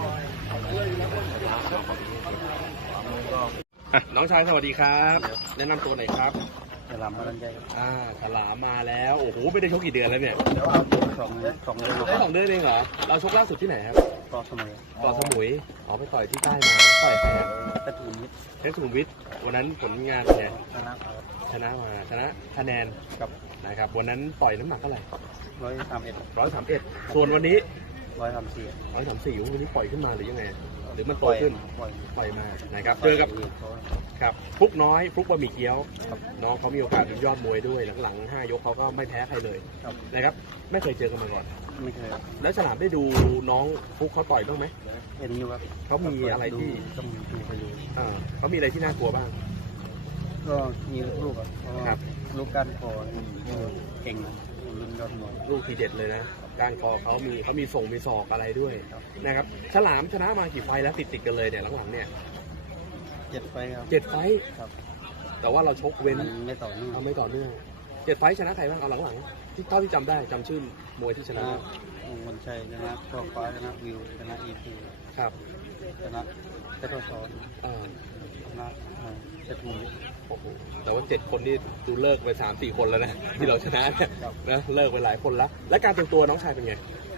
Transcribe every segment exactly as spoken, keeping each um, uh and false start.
น้องชายสวัสดีครับแนะนำตัวหน่อยครับฉลามพลันใจอ่าฉลามมาแล้วโอ้โหไม่ได้ชกกี่เดือนแล้วเนี่ยสองสองเดือนได้สองเดือนเองเหรอเราชกล่าสุดที่ไหนครับต่อสมุยต่อสมุยอ๋อไปต่อยที่ใต้มาต่อยใครครับเพชรสุขุมวิทเพชรสุขุมวิทวันนั้นผลงานเป็นไงชนะชนะมาชนะคะแนนกับนะครับวันนั้นต่อยน้ำหนักเท่าไหร่ร้อยสามเอ็ดร้อยสามเอ็ดส่วนวันนี้ร้อยสามสี่ร้อยสามสี่วันนี้ปล่อยขึ้นมาหรือยังไงหรือมันโตขึ้นปล่อยมานะครับเจอกับครับฟุกน้อยฟุกบะหมี่เกี๊ยวน้องเขามีโอกาสเป็นยอดมวยด้วยหลังๆห้ายกเขาก็ไม่แพ้ใครเลยนะครับไม่เคยเจอกันมาก่อนไม่เคยแล้วฉลามได้ดูน้องฟุกเขาต่อยบ้างไหมเห็นอยู่ครับเขามีอะไรที่ต้องดูไปดูอ่าเขามีอะไรที่น่ากลัวบ้างก็มีลูกครับลูกก้านคอเก่งรุ่นยอดมวยลูกทีเด็ดเลยนะก้านคอเขามีเขามีส่งมีศอกอะไรด้วยนะครับฉลามชนะมากี่ไฟแล้วติดติดกันเลยเนี่ยหลังๆเนี่ยเจ็ดไฟครับเจ็ดไฟครับแต่ว่าเราชกเว้นไม่ต่อเนื่องไม่ต่อเนื่องเจ็ดไฟชนะใครบ้างเอาหลังๆที่เท่าที่จำได้จำชื่อมวยที่ชนะองค์มนชัยชนะช่อฟ้าชนะวิวชนะอีพีครับชนะเพชรซ้อนชนะเพชรมุมโอ้โหแต่ว่าเจ็ดคนนี่ดูเลิกไปสามสี่คนแล้วนะที่เราชนะเนี่ยนะเลิกไปหลายคนแล้วและการเตรียมตัวน้องชายเป็นไง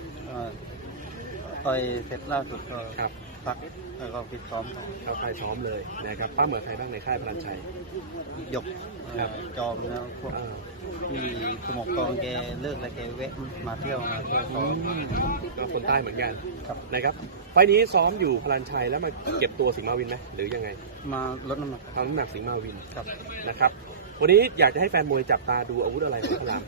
ต่อยเสร็จล่าสุดก็ครับพักแล้วก็ฟิตซ้อมเข้าค่ายซ้อมเลยนะครับป้าเหมือนใครบ้างในค่ายพลันชัยหยกจอมแล้วพวกที่ขมกกองแกเลิกแล้วแกแวะมาเที่ยวมาเที่ยวซ้อมก็คนใต้เหมือนกันนะครับไฟนี้ซ้อมอยู่พลันชัยแล้วมาเก็บตัวสิงห์มาวินไหมหรือยังไงมาลดน้ำหนักทำน้ำหนักสิงห์มาวินนะครับวันนี้อยากจะให้แฟนมวยจับตาดูอาวุธอะไรของพลัง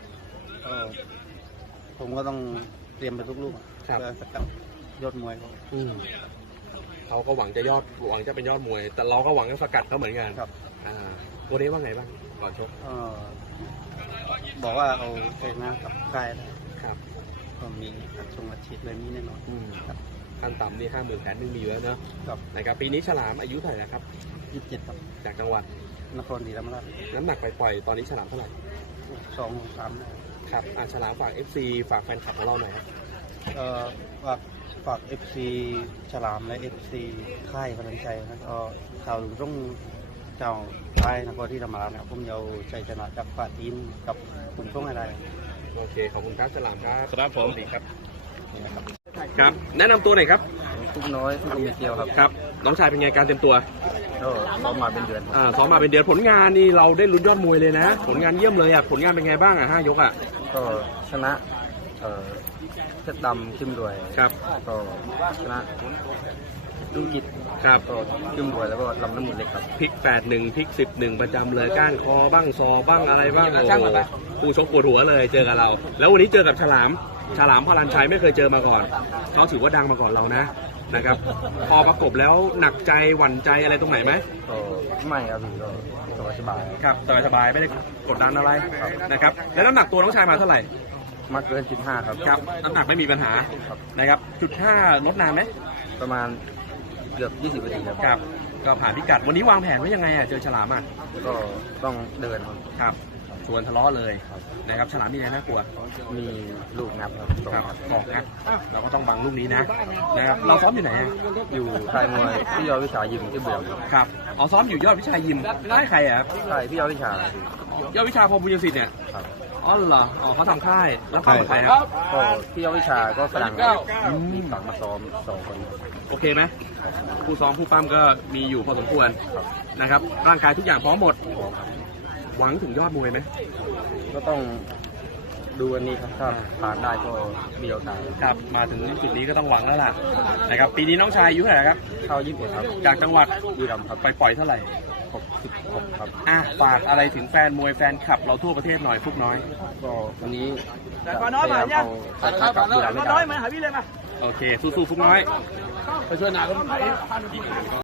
ผมก็ต้องเตรียมไปทุกลูกเพื่อสกัดยอดมวยเขาเขาก็หวังจะยอดหวังจะเป็นยอดมวยแต่เราก็หวังจะสกัดเขาเหมือนกันครับวันนี้ว่าไงบ้างก่อนชกบอกว่าเอาชนะกับใครครับก็มีชงอาชีพเลยมีแน่นอนขั้นต่ำนี่ห้าหมื่นแสนหนึ่งมีอยู่แล้วเนาะนะครับปีนี้ฉลามอายุเท่าไหร่ครับยี่สิบเจ็ดครับจากจังหวัดนครศรีธรรมราชน้ำหนักไปปล่อยตอนนี้ฉลามเท่าไหร่สองสามครับอาฉลามฝาก เอฟ ซี ฝากแฟนคลับของเราหน่อยครับฝากฝาก เอฟ ซี ฉลามและ เอฟ ซี ค่ายพลังใจนะก็ข่าวรุ่งเจ้าค่ายนครที่ธรรมราชนะครับผมเอาใจชนะจากฝ่ายทีมกับกลุ่มช่วงอะไรโอเคขอบคุณครับฉลามครับครับผมดีครับครับแนะนำตัวหน่อยครับทุกน้อยทุกมีเกียวครับครับน้องชายเป็นไงการเตรียมตัวก็ซ้อมมาเป็นเดือนอ่าซ้อมมาเป็นเดือนผลงานนี่เราได้ลุ้นยอดมวยเลยนะผลงานเยี่ยมเลยอ่ะผลงานเป็นไงบ้างอ่ะห้ายกอ่ะก็ชนะเอ่อเพชรดำขึ้นด้วยครับก็ชนะลูกกิจครับก็ขึ้นด้วยแล้วก็ลำน้ำหมุนเล็กครับพลิกแปดหนึ่งพลิกสิบหนึ่งประจำเลยก้านคอบ้างซอบ้างอะไรบ้างโอ้ผู้ชกปวดหัวเลยเจอกับเราแล้ววันนี้เจอกับฉลามฉลามพลันชัยไม่เคยเจอมาก่อนเขาถือว่าดังมาก่อนเรานะนะครับพอประกบแล้วหนักใจหวั่นใจอะไรตรงไหนไหมก็ไม่ครับพี่ก็สบายสบายครับสบายสบายไม่ได้กดดันอะไรนะครับแล้วน้ำหนักตัวน้องชายมาเท่าไหร่มาเกินจุดห้าครับครับน้ำหนักไม่มีปัญหานะครับจุดห้าลดนานไหมประมาณเกือบยี่สิบนาทีครับครับก็ผ่านพิกัดวันนี้วางแผนไว้ยังไงอ่ะเจอฉลามอ่ะก็ต้องเดินครับชวนทะเลาะเลยนะครับฉลามมีอะไรน่ากลัวมีลูกงับครับสองนะเราก็ต้องบังลูกนี้นะนะครับเราซ้อมอยู่ไหนอยู่ค่ายมวยพี่ยอดวิชายิมที่เบื่อครับอ๋อซ้อมอยู่ยอดวิชายิมค่ายใครอ่ะค่ายพี่ยอดวิชายอดวิชาพอบุญยศิษย์เนี่ยอ๋อเหรออ๋อเขาทำค่ายแล้วเข้าใครครับก็พี่ยอดวิชาก็ฝรั่งมีฝั่งมาซ้อมสองคนโอเคไหมผู้ซ้อมผู้ปั้มก็มีอยู่พอสมควรนะครับร่างกายทุกอย่างพร้อมหมดหวังถึงยอดมวยไหมก็ต้องดูอันนี้ครับถ้าผ่านได้ก็มีโอกาสครับมาถึงจุดนี้ก็ต้องหวังแล้วล่ะนะครับปีนี้น้องชายอายุเท่าไหร่ครับเข้ายี่สิบครับจากจังหวัดบุรีรัมย์ครับไปปล่อยเท่าไหร่หกสิบหกครับอ่ะฝากอะไรถึงแฟนมวยแฟนคลับเราทั่วประเทศหน่อยฟุกน้อยก็วันนี้พยายามเอาสักกับบุรีรัมย์ไม่ได้โอเคสู้ๆฟุกน้อยไปช่วยหนาคนไทย